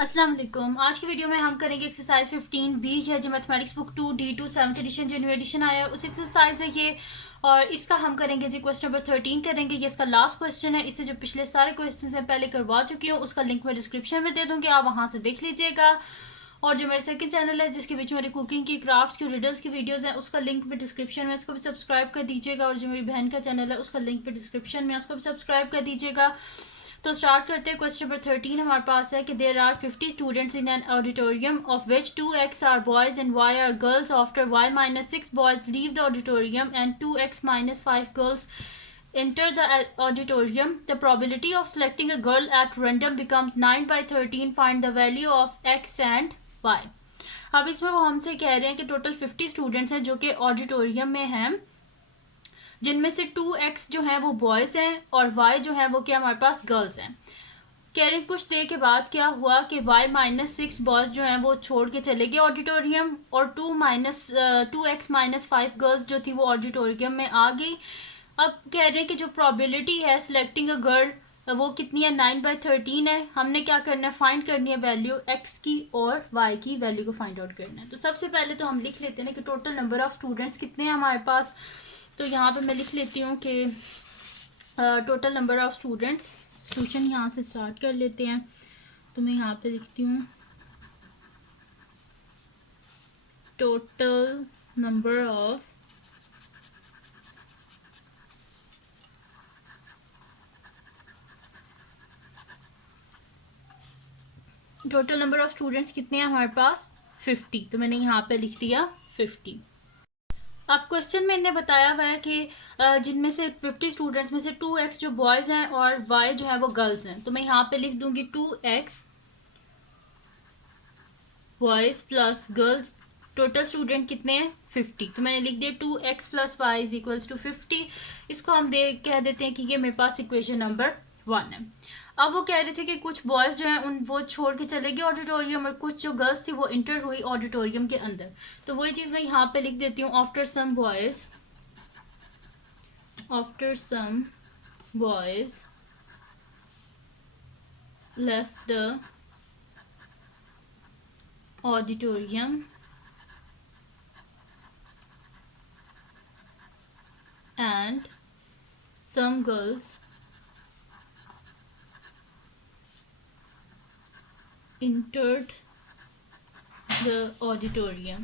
अस्सलाम वालेकुम। आज की वीडियो में हम करेंगे एक्सरसाइज 15B है जो mathematics book 2D2 7th edition जो न्यू एडिशन आया है उस एक्सरसाइज है ये। और इसका हम करेंगे जी क्वेश्चन नंबर 13 करेंगे। ये इसका लास्ट क्वेश्चन है। इससे जो पिछले सारे क्वेश्चन मैं पहले करवा चुकी हूँ उसका लिंक मैं डिस्क्रिप्शन में दे दूँगी, आप वहाँ से देख लीजिएगा। और जो मेरा सेकंड चैनल है जिसके बीच में मेरी कुकिंग की, क्राफ्ट्स की, रिडल्स की वीडियोस हैं उसका लिंक भी डिस्क्रिप्शन में, उसको भी सब्सक्राइब कर दीजिएगा। और जो मेरी बहन का चैनल है उसका लिंक भी डिस्क्रिप्शन में, उसको भी सब्सक्राइब कर दीजिएगा। तो स्टार्ट करते हैं। क्वेश्चन नंबर 13 हमारे पास है कि there are 50 students in an auditorium of which 2x are boys and y are girls after y - 6 boys leave the auditorium and 2x - 5 girls enter the auditorium. The probability of selecting a girl at random becomes 9/13. Find the value of x and y. अब इसमें वो हमसे कह रहे हैं कि total 50 students हैं जो कि ऑडिटोरियम में हैं, जिनमें से 2x जो है वो बॉयज़ हैं और y जो है वो क्या हमारे पास गर्ल्स हैं। कह रहे कुछ देर के बाद क्या हुआ कि y - 6 बॉयज़ जो हैं वो छोड़ के चले गए ऑडिटोरियम और 2x - 5 गर्ल्स जो थी वो ऑडिटोरियम में आ गई। अब कह रहे हैं कि जो प्रोबेबिलिटी है सिलेक्टिंग अ गर्ल वो कितनी है, 9/13 है। हमने क्या करना है, फाइंड करनी है वैल्यू x की और y की वैल्यू को फाइंड आउट करना है। तो सबसे पहले तो हम लिख लेते हैं कि टोटल नंबर ऑफ स्टूडेंट्स कितने हैं हमारे पास। तो यहाँ पे मैं लिख लेती हूँ कि total number of students, solution यहाँ से स्टार्ट कर लेते हैं। तो मैं यहाँ पे लिखती हूँ टोटल नंबर ऑफ स्टूडेंट्स कितने हैं हमारे पास, 50। तो मैंने यहाँ पे लिख दिया 50। अब क्वेश्चन में इन्हें बताया हुआ है कि जिनमें से 50 स्टूडेंट्स में से 2x जो बॉयज़ हैं और y जो है वो गर्ल्स हैं। तो मैं यहाँ पे लिख दूंगी 2x boys plus girls, total student कितने हैं 50। तो मैंने लिख दिया 2x plus Y is equals to 50। इसको हम कह देते हैं कि ये मेरे पास इक्वेशन नंबर 1 है। अब वो कह रहे थे कि कुछ बॉयज़ जो हैं वो छोड़ के चले गए ऑडिटोरियम और कुछ जो गर्ल्स थी वो इंटर हुई ऑडिटोरियम के अंदर। तो वही चीज़ मैं यहाँ पे लिख देती हूँ after some boys left the auditorium and some girls entered the auditorium।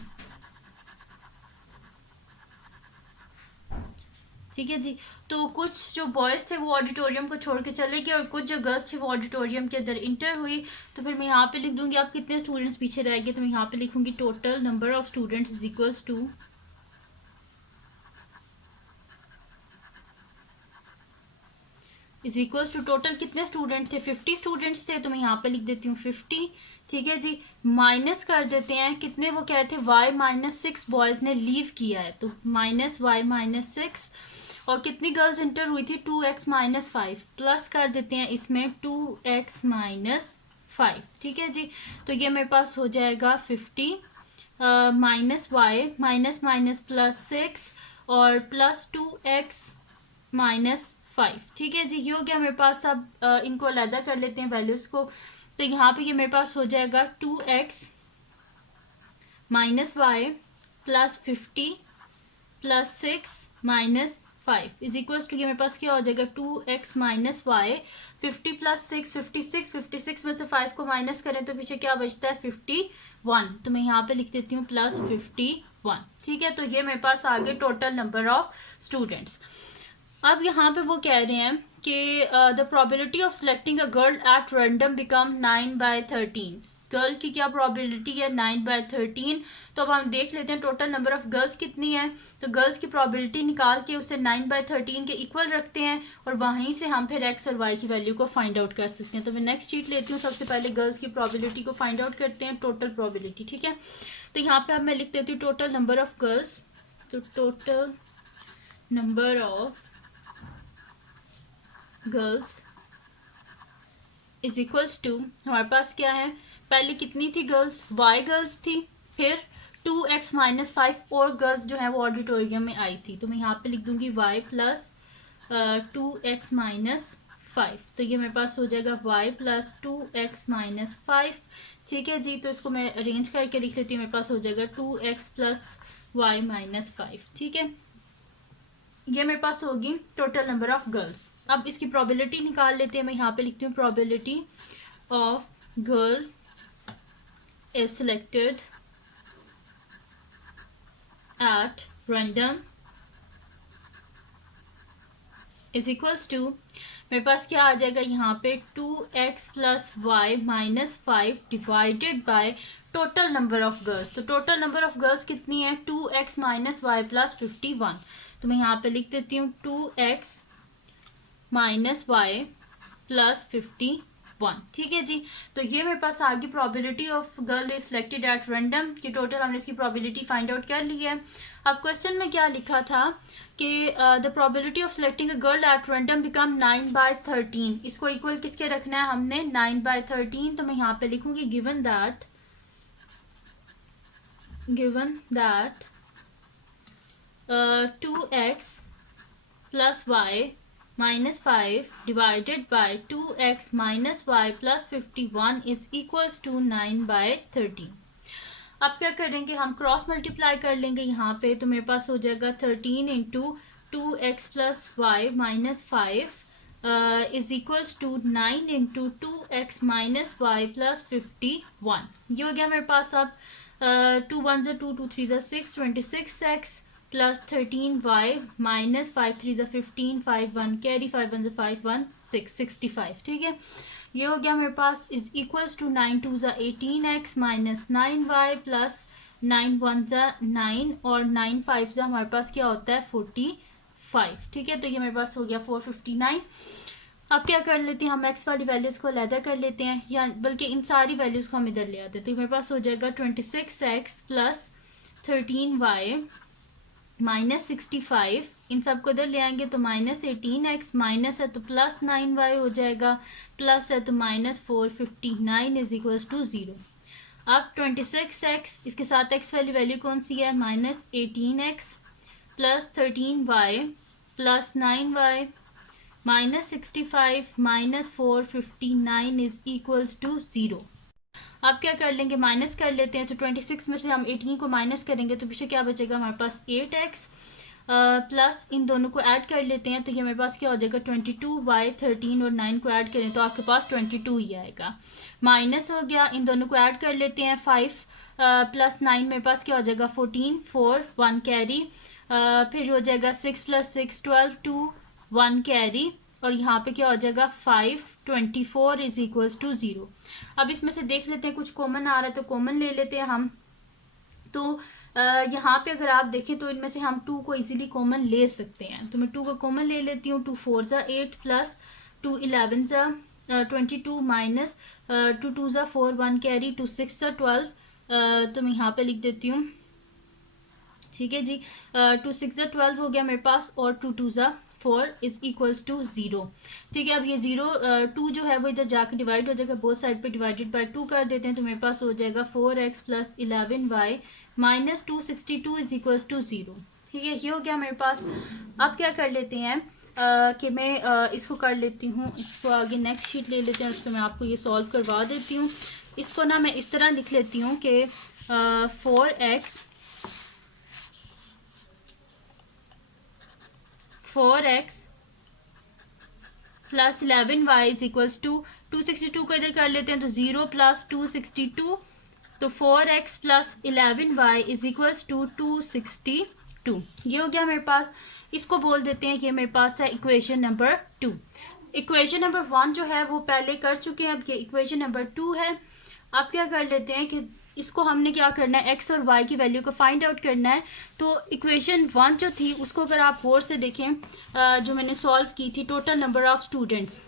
ठीक है जी। तो कुछ जो बॉयज़ थे वो ऑडिटोरियम को छोड़ के चले गए और कुछ जो गर्ल्स थी वो ऑडिटोरियम के अंदर इंटर हुई। तो फिर मैं यहाँ पे लिख दूंगी आप कितने स्टूडेंट्स पीछे रह गए। तो मैं यहाँ पे लिखूंगी total number of students is equals to total कितने स्टूडेंट थे, 50 स्टूडेंट्स थे। तो मैं यहाँ पे लिख देती हूँ 50। ठीक है जी। माइनस कर देते हैं कितने, वो कह रहे थे y - 6 बॉयज़ ने लीव किया है तो -y - 6 और कितनी गर्ल्स इंटर हुई थी 2x - 5 प्लस कर देते हैं इसमें 2x - 5। ठीक है जी। तो ये मेरे पास हो जाएगा 50 माइनस वाई माइनस प्लस 6 और प्लस 2x - 5। ठीक है जी। ये हो गया मेरे पास। अब इनको अलग कर लेते हैं वैल्यूज़ को। तो यहाँ पे ये मेरे पास हो जाएगा 2x - y plus 50 plus 6 minus 5 is equals to, ये मेरे पास क्या हो जाएगा 2x - y। 50 प्लस 6 56 में से 5 को माइनस करें तो पीछे क्या बचता है 51। तो मैं यहाँ पे लिख देती हूँ प्लस 51। ठीक है। तो ये मेरे पास आ गए टोटल नंबर ऑफ स्टूडेंट्स। अब यहाँ पे वो कह रहे हैं कि the probability of selecting a girl at random become 9/13। Girl की क्या प्रोबेबिलिटी है 9/13। तो अब हम देख लेते हैं टोटल नंबर ऑफ गर्ल्स कितनी है। तो गर्ल्स की प्रोबेबिलिटी निकाल के उसे 9/13 के इक्वल रखते हैं और वहीं से हम फिर एक्स और वाई की वैल्यू को फाइंड आउट कर सकते हैं। तो मैं नेक्स्ट शीट लेती हूँ। सबसे पहले गर्ल्स की प्रोबेबिलिटी को फाइंड आउट करते हैं, टोटल प्रोबेबिलिटी। ठीक है। तो यहाँ पे अब मैं लिख देती हूँ टोटल नंबर ऑफ गर्ल्स। तो total number of girls is equals to, हमारे पास क्या है, पहले कितनी थी गर्ल्स, y गर्ल्स थी, फिर 2x - 5 और गर्ल्स जो है वो ऑडिटोरियम में आई थी। तो मैं यहाँ पे लिख दूंगी y प्लस 2x - 5। तो ये मेरे पास हो जाएगा y प्लस 2x माइनस 5। ठीक है जी, तो इसको मैं अरेंज करके लिख लेती हूँ। मेरे पास हो जाएगा 2x प्लस y माइनस 5। ठीक है, ये मेरे पास होगी टोटल नंबर ऑफ गर्ल्स। अब इसकी प्रोबेबिलिटी निकाल लेते हैं। मैं यहाँ पे लिखती हूँ probability of girl is selected at random is equals to, मेरे पास क्या आ जाएगा यहाँ पे 2x plus Y minus 5 divided by total number of girls. तो टोटल नंबर ऑफ गर्ल्स कितनी है? 2x minus Y plus 51। तो मैं यहाँ पे लिख देती हूँ 2x माइनस वाई प्लस 51। ठीक है जी, तो ये मेरे पास आ गई probability of girl is selected at random की टोटल हमने इसकी प्रोबेबिलिटी फाइंड आउट कर ली है। अब क्वेश्चन में क्या लिखा था कि the probability of selecting a girl at random become 9/13। इसको इक्वल किसके रखना है हमने? 9/13। तो मैं यहाँ पे लिखूंगी given that 2x plus Y minus 5 divided by 2x minus Y plus 51 is equals to 9/13। अब क्या करेंगे? हम क्रॉस मल्टीप्लाई कर लेंगे यहाँ पे। तो मेरे पास हो जाएगा 13 into 2x plus Y minus 5 is equals to 9 into 2x minus Y plus 51। ये हो गया मेरे पास। अब 2 1 ज़ा 2 2 3 ज़ा 6 26x प्लस 13y माइनस 5 3 ज़ा 15 5 1 कैरी 5 1 ज़ा 5 1 6 65। ठीक है, ये हो गया मेरे पास इज इक्वल्स टू 9 2 ज़ा 18x माइनस 9y प्लस 9 1 ज़ा 9 और 9 5 ज़ा हमारे पास क्या होता है? 45। ठीक है, तो ये मेरे पास हो गया 459। अब क्या कर लेते हैं? हम x वाली वैल्यूज़ को अलहदा कर लेते हैं, या बल्कि इन सारी वैल्यूज़ को हम इधर ले आते हैं। तो मेरे पास हो जाएगा 26x प्लस 13y माइनस 65। इन सब को इधर ले आएंगे तो माइनस 18x माइनस है तो प्लस 9y हो जाएगा, प्लस है तो माइनस 459 इज इक्वल्स टू 0। अब 26x इसके साथ x वाली वैल्यू कौन सी है? Minus 18x plus 13y plus 9y minus 65 minus 459 is equals to 0। अब क्या कर लेंगे? माइनस कर लेते हैं। तो 26 में से हम 18 को माइनस करेंगे तो पीछे क्या बचेगा हमारे पास? 8x प्लस इन दोनों को ऐड कर लेते हैं। तो ये मेरे पास क्या हो जाएगा? 22y 13 और 9 को ऐड करें तो आपके पास 22 ही आएगा। माइनस हो गया, इन दोनों को ऐड कर लेते हैं। 5 प्लस 9 मेरे पास क्या हो जाएगा? 14 4 1 कैरी, फिर हो जाएगा 6 प्लस 6 12 2 1 कैरी, और यहाँ पे क्या हो जाएगा? 5 24 इज इक्वल्स टू 0। अब इसमें से देख लेते हैं कुछ कॉमन आ रहा है तो कॉमन ले लेते हैं हम। तो यहाँ पे अगर आप देखें तो इनमें से हम 2 को इजीली कॉमन ले सकते हैं। तो मैं 2 को कॉमन ले लेती हूँ। 2 4 ज़ा 8 प्लस 2 11 ज़ा 22 माइनस 2 2 ज़ा 4 1 कैरी 2 6 ज़ा 12। तो मैं यहाँ पे लिख देती हूँ। ठीक है जी, 2 6 ज़ा 12 हो गया मेरे पास, और 2 2 ज़ा 4 इज इक्वल्स टू 0। ठीक है, अब ये 2 जो है वो इधर जाकर डिवाइड हो जाएगा, बोथ साइड पे डिवाइडेड बाय 2 कर देते हैं। तो मेरे पास हो जाएगा 4x plus 11y minus 262 is equals to 0। ठीक है, ये हो गया मेरे पास। अब क्या कर लेते हैं कि मैं इसको कर लेती हूँ, इसको आगे नेक्स्ट शीट ले लेते हैं, उस पर मैं आपको ये सॉल्व करवा देती हूँ। इसको ना मैं इस तरह लिख लेती हूँ कि 4x plus 11y is equals to 262 को इधर कर लेते हैं तो 0 प्लस 262, तो 4x plus 11y is equals to 262। ये हो गया मेरे पास। इसको बोल देते हैं कि मेरे पास है इक्वेशन नंबर 2। इक्वेशन नंबर 1 जो है वो पहले कर चुके हैं, अब ये इक्वेशन नंबर 2 है। अब क्या कर लेते हैं कि इसको हमने क्या करना है? x और y की वैल्यू को फाइंड आउट करना है। तो इक्वेशन 1 जो थी उसको अगर आप गौर से देखें, जो मैंने सॉल्व की थी, टोटल नंबर ऑफ स्टूडेंट्स,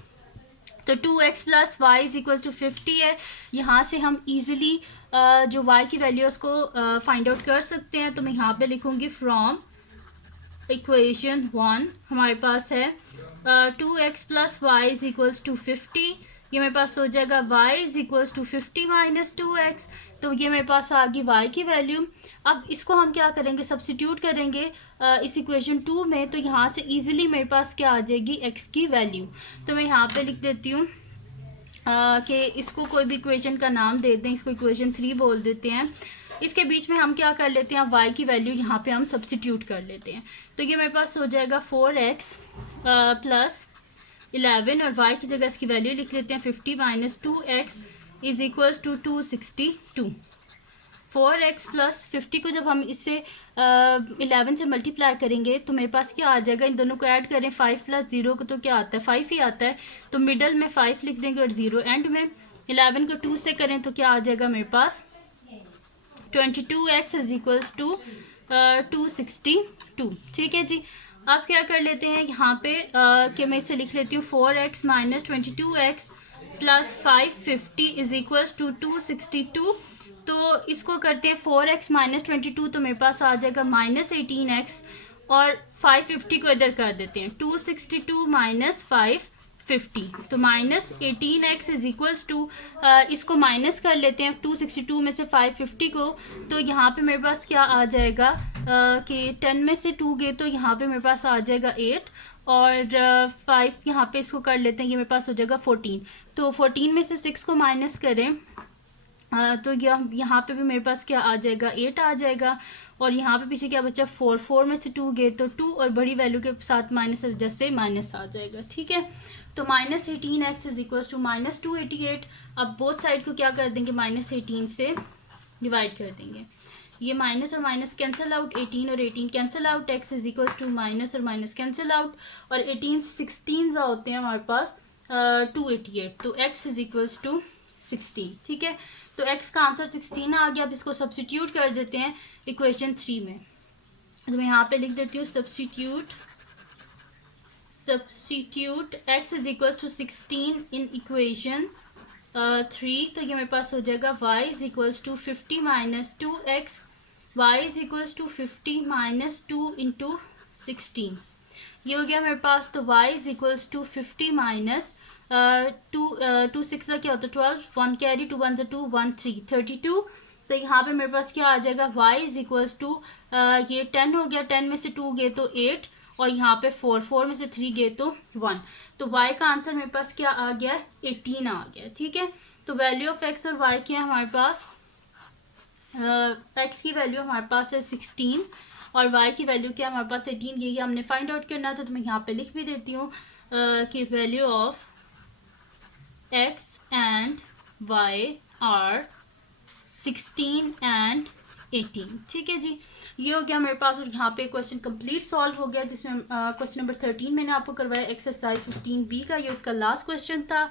तो 2x plus Y is equal to 50 है। यहाँ से हम इजीली जो y की वैल्यू है उसको फाइंड आउट कर सकते हैं। तो मैं यहाँ पे लिखूँगी फ्रॉम इक्वेशन 1 हमारे पास है 2x plus Y is equals to 50 ये मेरे पास हो जाएगा y is equals to 50 minus 2x। तो ये मेरे पास आ गई y की वैल्यू। अब इसको हम क्या करेंगे, सब्स्टिट्यूट करेंगे इस इक्वेशन 2 में। तो यहाँ से इजीली मेरे पास क्या आ जाएगी, x की वैल्यू। तो मैं यहाँ पे लिख देती हूँ कि इसको कोई भी इक्वेशन का नाम दे दें, इसको इक्वेशन 3 बोल देते हैं। इसके बीच में हम क्या कर लेते हैं, y की वैल्यू यहाँ पे हम सब्स्टिट्यूट कर लेते हैं। तो ये मेरे पास हो जाएगा 4x प्लस 11 और y की जगह इसकी वैल्यू लिख लेते हैं 50 minus 2x is equals to 262। 4x plus 50 को जब हम इससे 11 से मल्टीप्लाई करेंगे तो मेरे पास क्या आ जाएगा, इन दोनों को ऐड करें 5 प्लस 0 को तो क्या आता है 5 ही आता है। तो मिडल में 5 लिख देंगे और 0 एंड में। 11 को 2 से करें तो क्या आ जाएगा मेरे पास 22x इज इक्वल्स टू 262। ठीक है जी। अब क्या कर लेते हैं यहाँ पे कि मैं इसे लिख लेती हूँ 4x minus 22x plus 550 is equals to 262। तो इसको करते हैं 4x माइनस 22 तो मेरे पास आ जाएगा माइनस 18x और 550 को इधर कर देते हैं 262 माइनस 550 तो minus 18x is equals to, इसको माइनस कर लेते हैं 262 में से 550 को। तो यहाँ पे मेरे पास क्या आ जाएगा कि 10 में से 2 गए तो यहाँ पे मेरे पास आ जाएगा 8 और 5 यहाँ पे इसको कर लेते हैं, ये मेरे पास हो जाएगा 14। तो 14 में से 6 को माइनस करें तो यहाँ पे भी मेरे पास क्या आ जाएगा 8 आ जाएगा और यहाँ पे पीछे क्या बचा 4। 4 में से 2 गए तो 2 और बड़ी वैल्यू के साथ माइनस जैसे माइनस आ जाएगा। ठीक है। तो minus 18x is equal to minus 288। अब बोथ साइड को क्या कर देंगे, माइनस 18 से डिवाइड कर देंगे। ये माइनस और माइनस कैंसिल आउट, 18 और 18 cancel out, x is equal to minus और माइनस कैंसिल आउट और 18 16 होते हैं हमारे पास 288। तो x इज इक्वल टू 16। ठीक है। तो x का आंसर 16 आ गया। अब इसको सब्स्टिट्यूट कर देते हैं इक्वेशन 3 में। तो मैं यहाँ पे लिख देती हूँ substitute x is equal to 16 in equation 3। तो ये मेरे पास हो जाएगा y is equal to 50 minus 2x, y is equal to 50 minus 2 into 16। ये हो गया मेरे पास। तो y is equal to 50 minus 2 6 का क्या होता है 12, 1 कैरी 2 1 2 1 3 32। तो यहाँ पे मेरे पास क्या आ जाएगा y इज इक्वल्स टू ये 10 हो गया, 10 में से 2 गए तो 8 और यहाँ पे 4, 4 में से 3 गए तो 1। तो y का आंसर मेरे पास क्या आ गया 18 आ गया। ठीक है। तो वैल्यू ऑफ x और y क्या है हमारे पास, x की वैल्यू हमारे पास है 16 और y की वैल्यू क्या है हमारे पास 18। ये हमने फाइंड आउट करना था। तो मैं यहाँ पे लिख भी देती हूँ कि value of x and y are 16 and 18। ठीक है जी। ये हो गया मेरे पास और यहाँ पे क्वेश्चन कंप्लीट सॉल्व हो गया जिसमें क्वेश्चन नंबर 13 मैंने आपको करवाया एक्सरसाइज 15B का। ये उसका लास्ट क्वेश्चन था।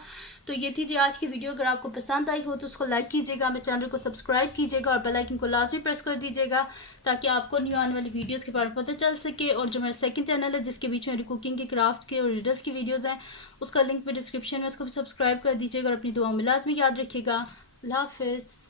तो ये थी जी आज की वीडियो। अगर आपको पसंद आई हो तो उसको लाइक कीजिएगा, मेरे चैनल को सब्सक्राइब कीजिएगा और बेल आइकन को लाजमी प्रेस कर दीजिएगा ताकि आपको न्यू आने वाली वीडियोस के बारे में पता चल सके। और जो मेरा सेकंड चैनल है जिसके बीच में कुकिंग के, क्राफ्ट के और रीडर्स की वीडियोस हैं, उसका लिंक भी डिस्क्रिप्शन में, उसको भी सब्सक्राइब कर दीजिएगा और अपनी दुआओं में लाजमी याद रखिएगा। अल्लाह हाफिज़।